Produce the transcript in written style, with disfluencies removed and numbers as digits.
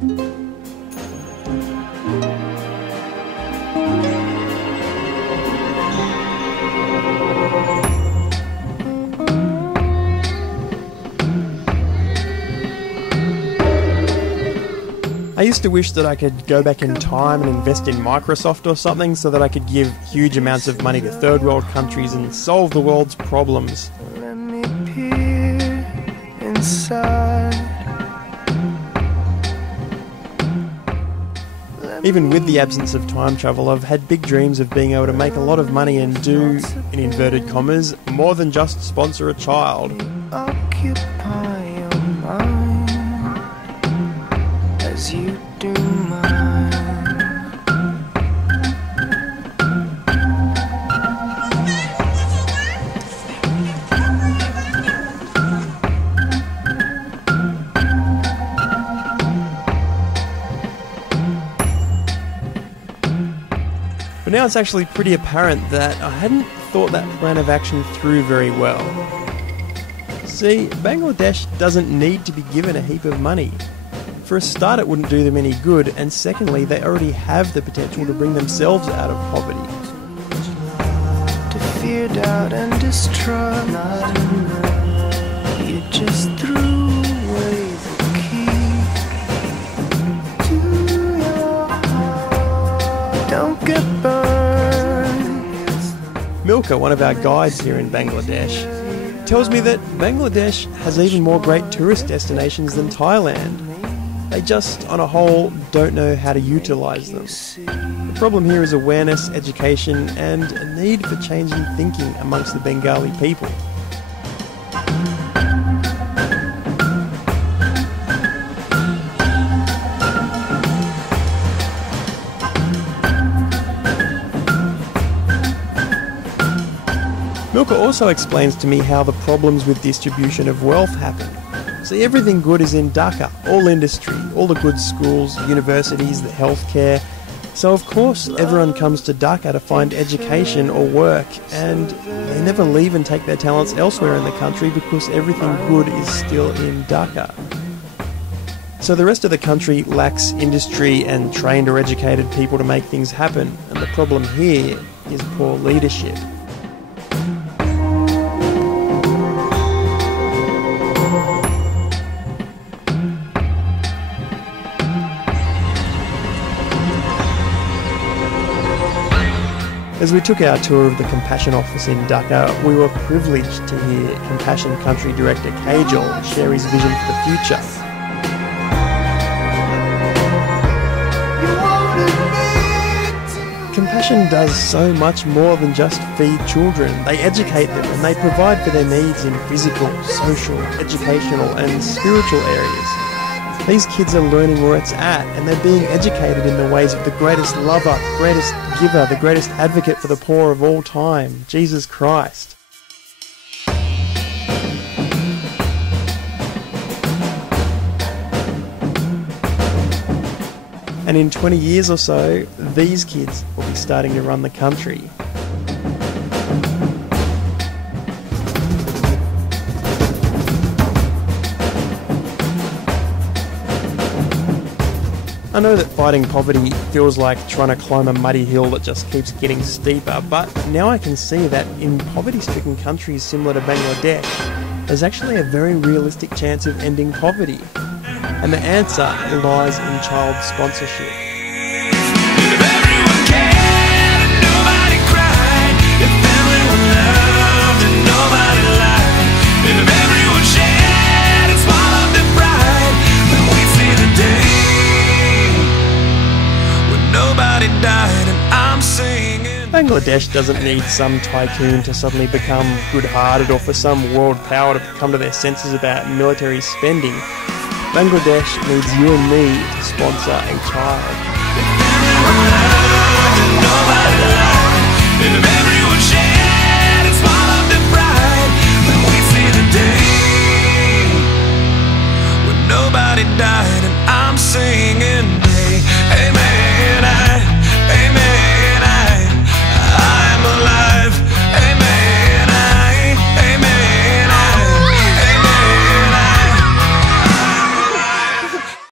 I used to wish that I could go back in time and invest in Microsoft or something so that I could give huge amounts of money to third world countries and solve the world's problems. Let me peer inside. Even with the absence of time travel, I've had big dreams of being able to make a lot of money and do, in inverted commas, more than just sponsor a child. Occupy your mind as you do mine. But now it's actually pretty apparent that I hadn't thought that plan of action through very well. See, Bangladesh doesn't need to be given a heap of money. For a start, it wouldn't do them any good, and secondly, they already have the potential to bring themselves out of poverty. To fear, doubt, and distrust, you just threw away the key to your heart. Don't get burned. Milka, one of our guides here in Bangladesh, tells me that Bangladesh has even more great tourist destinations than Thailand. They just, on a whole, don't know how to utilise them. The problem here is awareness, education, and a need for changing thinking amongst the Bengali people. Milka also explains to me how the problems with distribution of wealth happen. See, everything good is in Dhaka, all industry, all the good schools, universities, the healthcare. So of course everyone comes to Dhaka to find education or work, and they never leave and take their talents elsewhere in the country because everything good is still in Dhaka. So the rest of the country lacks industry and trained or educated people to make things happen, and the problem here is poor leadership. As we took our tour of the Compassion office in Dhaka, we were privileged to hear Compassion Country Director Kajal share his vision for the future. Compassion does so much more than just feed children. They educate them and they provide for their needs in physical, social, educational and spiritual areas. These kids are learning where it's at, and they're being educated in the ways of the greatest lover, greatest giver, the greatest advocate for the poor of all time, Jesus Christ. And in 20 years or so, these kids will be starting to run the country. I know that fighting poverty feels like trying to climb a muddy hill that just keeps getting steeper, but now I can see that in poverty-stricken countries similar to Bangladesh, there's actually a very realistic chance of ending poverty. And the answer lies in child sponsorship. Bangladesh doesn't need some tycoon to suddenly become good-hearted or for some world power to come to their senses about military spending. Bangladesh needs you and me to sponsor a child. Nobody died and I'm singing.